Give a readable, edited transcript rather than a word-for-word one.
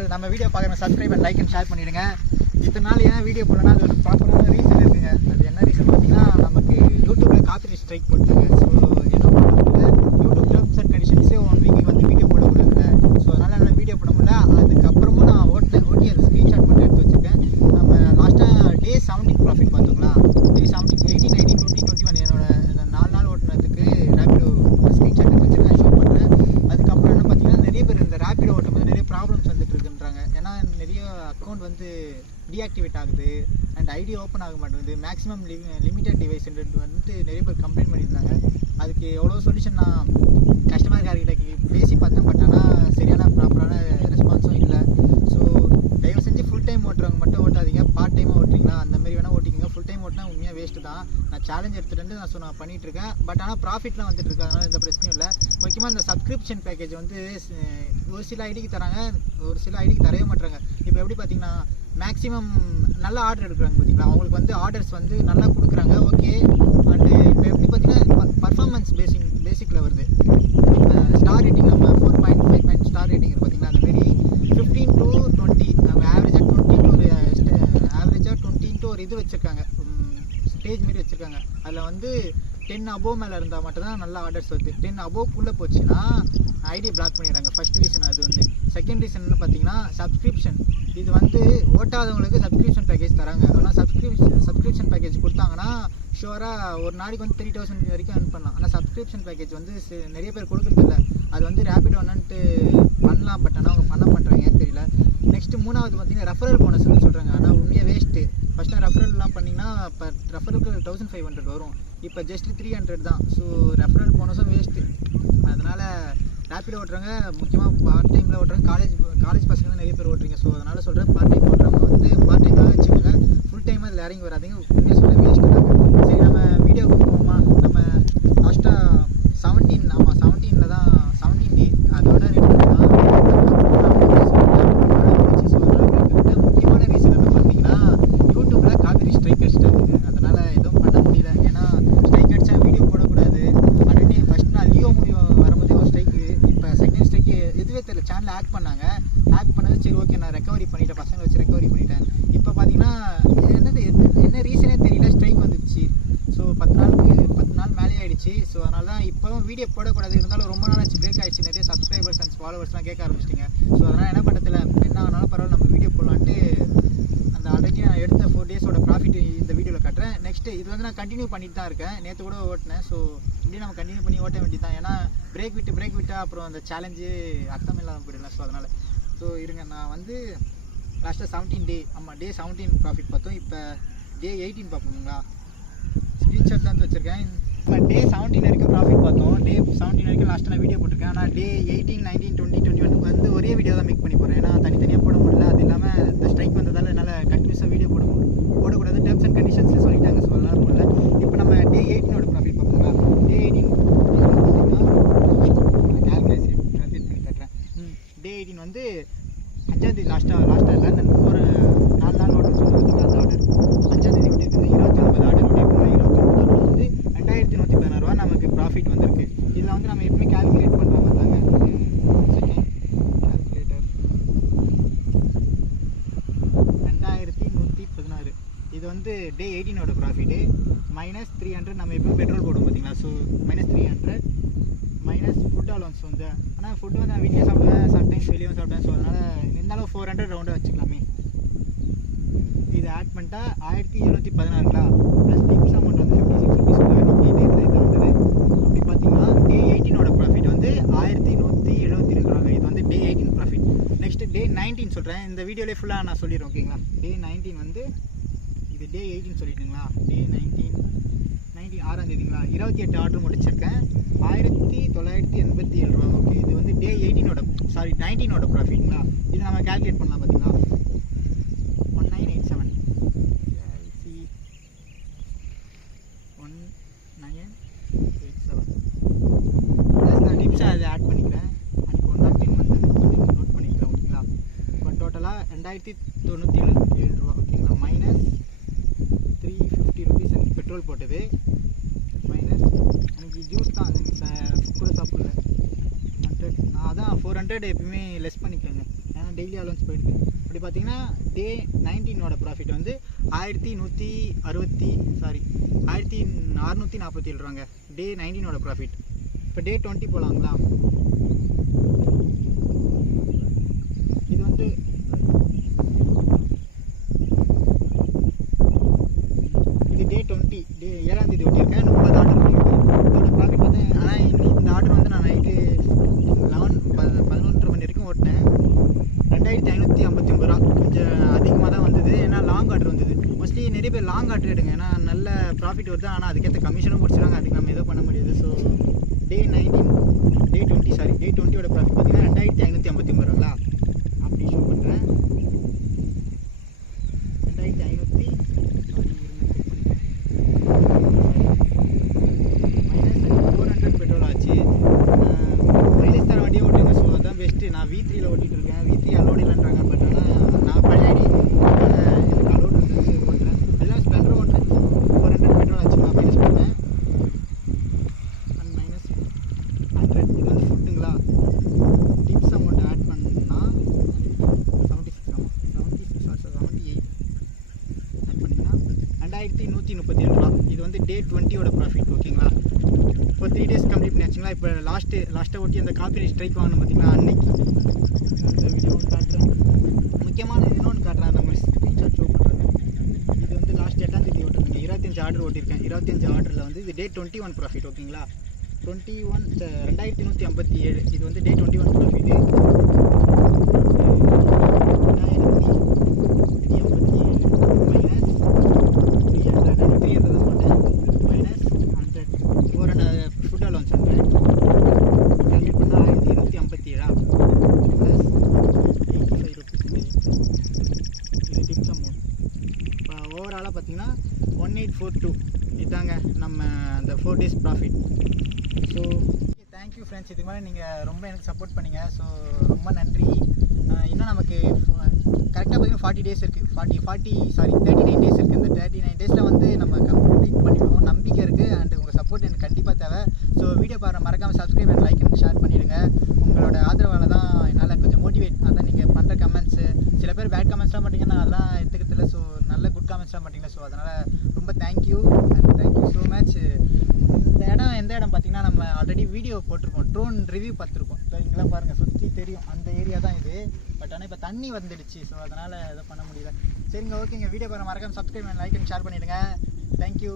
Channel நம்ம video பார்க்குற subscribe and like and share பண்ணிவிடுங்க. இத்தனை நாள் ஏன் வீடியோ போடலன்னா அது ஒரு ப்ராப்பரான ரீசன் இருக்குங்க. அது என்ன ரீசன் பார்த்தீங்கன்னா, நமக்கு யூடியூப்பில் காப்பிரைட் ஸ்ட்ரைக் போட்டாங்க. ஸோ என்ன பண்ண யூடியூப் டேர்ம்ஸ் அண்ட் கண்டிஷன்ஸே 1 வீக் வந்து வீடியோ போடக்கூடாதுல்ல. ஸோ அதனால் என்னால் வீடியோ போட முடியல. அதுக்கப்புறமும் நான் ஓட்டி அதை ஸ்க்ரீன்ஷாட் மட்டும் எடுத்து வச்சுருக்கேன். நம்ம லாஸ்ட்டாக டே 17 ப்ராஃபிட் பார்த்தோங்களா, டே 17 18 19 20 21 என்னோட 4 நாள் ஓட்டினதுக்கு ரேபிடோ ஸ்க்ரீன்ஷாட் எடுத்து வச்சுருக்கேன், ஷோ பண்ணுறேன். அதுக்கப்புறம் என்ன பார்த்தீங்கன்னா, நிறைய பேர் இந்த ரேபிடோ ஓட்டும் போது நிறைய ப்ராப்ளம்ஸ் வந்துட்டு இருக்குன்றாங்க. ஏன்னா நிறைய அக்கௌண்ட் வந்து டீஆக்டிவேட் ஆகுது அண்ட் ஐடி ஓப்பன் ஆக மாட்டேங்குது. மேக்ஸிமம் லிமிட்டட் டிவைஸ்ன்றது வந்து நிறைய பேர் கம்ப்ளைண்ட் பண்ணியிருந்தாங்க. அதுக்கு எவ்வளோ சொல்யூஷன் நான் கஸ்டமர் கேர்கிட்ட பேசி பார்த்தேன். பட் ஆனால் சரியான ப்ராப்பரான ரெஸ்பான்ஸும் இல்லை. ஸோ தயவு செஞ்சு ஃபுல் டைம் ஓட்டுறவங்க மட்டும் ஓட்டாதீங்க. பார்ட் டைமாக ஓட்டுறீங்களா அந்த மாதிரி வேணால் ஓட்டிக்கோங்க. ஃபுல் டைம் ஓட்டினா உண்மையாக வேஸ்ட்டு தான். நான் சேலஞ்ச் எடுத்துகிட்டு வந்து நான் பண்ணிகிட்ருக்கேன். பட் ஆனால் ப்ராஃபிட்லாம் வந்துட்டு இருக்கு, அதனால் எந்த பிரச்சனையும் இல்லை. முக்கியமாக இந்த சப்ஸ்கிரிப்ஷன் பேக்கேஜ் வந்து ஒரு சில ஐடிக்கு தராங்க, ஒரு சில ஐடிக்கு தரவே மாட்டுறாங்க. இப்போ எப்படி பார்த்தீங்கன்னா, மேக்ஸிமம் நல்ல ஆர்டர் எடுக்கிறாங்க பார்த்தீங்களா, அவங்களுக்கு வந்து ஆர்டர்ஸ் வந்து நல்லா கொடுக்குறாங்க, ஓகே. அண்டு இப்போ எப்படி பார்த்தீங்கன்னா, பர்ஃபார்மன்ஸ் பேசிக்கில் வருது. இப்போ ஸ்டார் ரேட்டிங் நம்ம 4.5 ஸ்டார் ரேட்டிங் பார்த்தீங்கன்னா, அந்தமாரி 15 to 20 நம்ம ஆவரேஜாக 20 ஒரு இது வச்சுருக்காங்க, ஸ்டேஜ் மாரி வச்சுருக்காங்க. அதில் வந்து 10 அபோவ் மேலே இருந்தால் மட்டும்தான் நல்ல ஆர்டர்ஸ் வருது. 10 அபோவ்க்குள்ளே போச்சுன்னா ஐடியை பிளாக் பண்ணிடுறாங்க. ஃபர்ஸ்ட் ரீசன் அது வந்து. செகண்ட் ரீசன் என்ன பார்த்தீங்கன்னா, சப்ஸ்கிரிப்ஷன். இது வந்து ஓட்டாதவங்களுக்கு சப்ஸ்கிரிப்ஷன் பேக்கேஜ் தராங்க. ஆனால் சப்ஸ்கிரிப்ஷன் பேக்கேஜ் கொடுத்தாங்கன்னா ஷுவராக ஒரு நாளைக்கு வந்து 3000 வரைக்கும் earn பண்ணலாம். ஆனால் சப்ஸ்கிரிப்ஷன் பேக்கேஜ் வந்து நிறைய பேர் கொடுக்குறதில்ல. அது வந்து ரேபிட் ஒன்னுட்டு பண்ணலாம், பட் ஆனால் அவங்க பண்ண பண்ணுறாங்க ஏன்னு தெரியல. நெக்ஸ்ட்டு மூணாவது பார்த்தீங்கன்னா, ரெஃபரல் போனஸ்ன்னு சொல்கிறாங்க. ஆனால் உண்மையாக வேஸ்ட்டு. ஃபஸ்ட்டு ரெஃபரல்லாம் பண்ணிங்கன்னா இப்போ ரெஃபரலுக்கு 1500 வரும், இப்போ ஜஸ்ட் 300 தான். ஸோ ரெஃபரல் போனஸும் வேஸ்ட்டு. அதனால் ரேபிடோ ஓட்டுறவங்க, முக்கியமாக பார்ட் டைமில் ஓட்டுறவங்க, காலேஜ் பசங்க தான் நிறைய பேர் ஓட்டுறீங்க. ஸோ அதனால் சொல்கிறேன், பார்ட் டைம் ஓட்டுறவங்க வந்து பார்ட் டைமாக வச்சுக்கோங்க. ஃபுல் டைமாக அதில் இறங்கி வராதிங்க. உண்மையாக சொல்ல வேஸ்ட்டு தாங்க. சரி, நம்ம வீடியோக்கு போவோமா? நம்ம லாஸ்ட்டாக 17 தான் 17 டே அதோட முக்கியமான ரீசன் என்ன பார்த்தீங்கன்னா, யூடியூப்பில் காப்பிரைட் ஸ்ட்ரைக் அடிச்சிட்டாங்க. அதனால் எதுவும் பண்ண முடியல. ஏன்னா ஸ்ட்ரைக் அடித்தா வீடியோ போடக்கூடாது. ஆல்ரெடி ஃபஸ்ட் நாள் லியோ மூவி வரும்போதே ஒரு ஸ்ட்ரைக்கு, இப்போ செகண்ட் ஸ்ட்ரைக்கு எதுவே தெரியல. சேனல் ஹேக் பண்ணாங்க. ஹேக் பண்ணது சரி, ஓகே, நான் ரெக்கவரி பண்ணிட்டேன், பசங்களை வச்சு ரெக்கவரி பண்ணிட்டேன். இப்போ பார்த்தீங்கன்னா என்ன ரீசனே தெரியல, ஸ்ட்ரைக் வந்துச்சு. ஸோ 10 நாள் மேலே ஆகிடுச்சு. ஸோ அதனால தான் இப்போவும் வீடியோ போடக்கூடாது. இருந்தாலும் ரொம்ப நாள் ஆச்சு, பிரேக் ஆகிடுச்சு. நிறைய சப்ஸ்கிரைபர்ஸ் அண்ட் ஃபாலோவர்ஸ்லாம் கேட்க ஆரம்பிச்சிட்டிங்க. ஸோ அதனால் என்ன பண்ணுறதில்ல, என்ன ஆனாலும் பரவாயில்ல, நம்ம வீடியோ போடலான்ட்டு அந்த ஆல்ரெடி நான் எடுத்த 4 டேஸோட ப்ராஃபிட் இந்த வீடியோவில் காட்டுறேன். நெக்ஸ்ட்டு இது வந்து நான் கண்டினியூ பண்ணிட்டு தான் இருக்கேன். நேற்று கூட ஓட்டினேன். ஸோ இப்படியே நம்ம கண்டினியூ பண்ணி ஓட்ட வேண்டியது தான். ஏன்னா பிரேக் விட்டால் அப்புறம் அந்த சேலஞ்சு அர்த்தம் இல்லாமல் போயிடலாம். ஸோ அதனால் இருங்க, நான் வந்து லாஸ்ட்டாக 17 டே, ஆமாம், டே 17 ப்ராஃபிட் பார்த்தோம். இப்போ டே 18 பார்ப்போங்களா, ஸ்க்ரீன்ஷாட் தான் வச்சுருக்கேன். இப்போ டே 17 வரைக்கும் ப்ராஃபிட் பார்த்தோம். டே 17 வரைக்கும் லாஸ்ட்டாக நான் வீடியோ போட்டிருக்கேன். ஆனால் டே 18 19 20 21 வந்து ஒரே வீடியோ தான் மேக் பண்ணி போகிறேன். ஏன்னா தனித்தனியாக போட முடியல. அது இல்லாமல் இந்த ஸ்ட்ரைக் வந்ததால் என்னால் கண்டினியூஸாக வீடியோ போடக்கூடாது, டேர்ம்ஸ் அண்ட் கண்டிஷன்ஸ் சொல்லிட்டாங்க. ஸோ எல்லாம் போடல. இப்போ நம்ம டே 18ஓட ப்ராஃபிட் பார்ப்போங்களா. டே 18 கால்குலேட் பண்ணி காட்டுறேன். டே 18 வந்து 5ஆம் தேதி லாஸ்ட்டாக இல்லை, அந்த 4 நாள் ஆர்டர் சொல்லி பார்த்தீங்கன்னா, அந்த ஆர்டர் 5ஆம் தேதி ஓட்டிருக்கு, 29 ஆர்டர் ஓட்டிருக்கோம். 29 ஆர்டர் வந்து 2116 ரூபா நமக்கு ப்ராஃபிட் வந்திருக்கு. இதில் வந்து நம்ம எப்பவுமே கால்குலேட் பண்ணுற மாதிரி தாங்க. Second calculator 2116. இது வந்து டே 18ஓட ப்ராஃபிட்டு மைனஸ் 300. நம்ம எப்பவும் பெட்ரோல் போடும் பார்த்தீங்களா. So minus 300 minus food allowance வந்து. ஆனால் ஃபுட்டு வந்து நான் வீட்டிலே சாப்பிடுவேன், சம்டைம்ஸ் வெளியே சாப்பிடுவேன். ஸோ அதனால் இருந்தாலும் 400 ரவுண்டாக வச்சுக்கலாமே. இது ஆட் பண்ணிட்டா 1716ங்களா, ப்ளஸ் டிப்ஸ் அமௌண்ட் வந்து 56 ருபீஸ் இது வந்தது. அப்படி பார்த்தீங்கன்னா டே 18ஓட ப்ராஃபிட் வந்து 1172 ரூபாங்க. இது வந்து டே 18 ப்ராஃபிட். நெக்ஸ்ட் டே 19 சொல்கிறேன். இந்த வீடியோலேயே ஃபுல்லாக நான் சொல்லிடுறேன், ஓகேங்களா. டே 19 வந்து இது டே 18 சொல்லிட்டுங்களா. டே 19 6ஆம் தேதிங்களா, 28 ஆர்டர் முடிச்சிருக்கேன், 1987 ரூபா. ஓகே, இது வந்து டே 19ஓட ப்ராஃபிட்ங்களா. இது நம்ம கால்குலேட் பண்ணலாம் பார்த்தீங்களா. 1987 ப்ளஸ் நான் டிப்ஸை அதை ஆட் பண்ணிக்கிறேன். அன்றைக்கி 110 வந்தது, நோட் பண்ணிக்கிறேன், ஓகேங்களா. இப்போ டோட்டலாக 2097 ரூபா, ஓகேங்களா. மைனஸ் 350 ருபீஸ் எனக்கு பெட்ரோல் போட்டது, மைனஸ் எனக்கு ஜூஸ் தான், அது கூட சாப்பிடல 100. நான் அதான் 400 எப்பயுமே லெஸ் பண்ணிக்கோங்க. ஏன்னா டெய்லி அலவன்ஸ் போயிடுது. அப்படி பார்த்தீங்கன்னா டே 19ஓட ப்ராஃபிட் வந்து 1647 ரூபாங்க டே 19ஓட ப்ராஃபிட். இப்போ டே 20 போகலாங்களா? இது வந்து இது டே 20 டே 7ஆம் தேதி ஓட்டியிருக்கேன். 30 ஆர்டர் பண்ணியிருக்கேன். இதோட ப்ராஃபிட் பார்த்தேன். ஆனால் இந்த ஆர்டர் வந்து நான் நைட்டு 11 மணி வரைக்கும் ஓட்டினேன். 2559 ரூபா கொஞ்சம் அதிகமாக தான் வந்தது. ஏன்னா லாங் ஆர்டர் வந்தது. மோஸ்ட்லி நிறைய பேர் லாங் ஆர்டர் எடுங்க, ஏன்னா நல்ல ப்ராஃபிட் வருது. ஆனால் அதுக்கேற்ற கமிஷனும் முடிச்சுறாங்க. அதுக்கு நம்ம எதுவும் பண்ண முடியாது. ஸோ டே 20ஓட ப்ராஃபிட் பார்த்தீங்கன்னா 2559 ரூபாங்களா? அப்படி ஷோ பண்ணுறேன். 2500 மைனஸ் 400 பெட்ரோல் ஆச்சு. மைலேஜ் தர வண்டியே ஓட்டுங்க. ஸோ அதான் பெஸ்ட்டு. நான் V3ல ஓட்டிகிட்டு இருக்கேன். V3 allowed இல்லைன்றாங்க. பட் ஆனால் நான் பழைய ஐடி எனக்கு அலோடு வந்து ஓட்டுறேன். எல்லாம் ஸ்ப்ளெண்டர் ஓட்டுறேன். 400 பெட்ரோல் ஆச்சு. நான் மைனஸ் பண்ணேன். மைனஸ் 100. இது வந்து ஃபுட்டுங்களா? டிப்ஸ் அமௌண்ட் ஆட் பண்ணால் 76 78 ஆட் பண்ணிங்கன்னா 2137 ரூபா. இது வந்து டே 20ஓட ப்ராஃபிட். ஓகேங்களா? இப்போ 3 டேஸ் கம்ப்ளீட் பண்ணியாச்சுங்களா? இப்போ லாஸ்ட்டாக ஓட்டி அந்த காப்பி ஸ்ட்ரைக் வாங்கணும் பார்த்தீங்கன்னா, அன்னைக்கு அந்த வீடியோ காட்டுறேன். முக்கியமான இன்னொன்று காட்டுறேன். நம்ம ஸ்க்ரீன்ஷாட் ஷோ பண்ணுறேன். இது வந்து லாஸ்ட் 8ஆம் தேதி ஓட்டுருங்க. 25 ஆர்டர் ஓட்டியிருக்கேன். 25 ஆர்டரில் வந்து இது டே 21 ப்ராஃபிட். ஓகேங்களா? 21,2157. இது வந்து டே 21 ப்ராஃபிட்டு. 1842 இதாங்க நம்ம அந்த 4 days profit. So thank you friends. இதுக்கு மேலே நீங்கள் ரொம்ப எனக்கு சப்போர்ட் பண்ணிங்க. ஸோ ரொம்ப நன்றி. இன்னும் நமக்கு கரெக்டாக பார்த்தீங்கன்னா 40 டேஸ் இருக்குது. 39 டேஸ் இருக்குது. இந்த 39 டேஸில் வந்து நம்ம கம்ப்ளீட் பண்ணிடுவோம். நம்பிக்கை இருக்குது. அண்ட் உங்கள் சப்போர்ட் எனக்கு கண்டிப்பாக தேவை. ஸோ வீடியோ பாருங்கள், மறக்காமல் subscribe and like and share பண்ணிவிடுங்க. உங்களோட ஆதரவால் தான் என்னால் கொஞ்சம் மோட்டிவேட். அதான் நீங்கள் பண்ணுற கமெண்ட்ஸு, சில பேர் பேட் கமெண்ட்ஸ்லாம் பண்ணிங்கன்னா அதெல்லாம் எடுத்துக்கிறதில்ல. ஸோ நல்ல குட் கமெண்ட்ஸ்லாம் பண்ணிட்டீங்க. ஸோ அதனால் ரொம்ப thank you and thank you so much. எந்த இடம் பார்த்தீங்கன்னா நம்ம ஆல்ரெடி வீடியோ போட்டிருக்கோம். ட்ரோன் ரிவ்யூ பார்த்துருக்கோம். ஸோ இங்கெல்லாம் பாருங்கள், சுற்றி தெரியும். அந்த ஏரியா தான் இது. பட் ஆனால் இப்போ தண்ணி வந்துடுச்சு. ஸோ அதனால் எதுவும் பண்ண முடியல. சரிங்க, ஓகேங்க. வீடியோ பாருங்கள், மறக்காமல் subscribe and like and share பண்ணிவிடுங்க. தேங்க்யூ.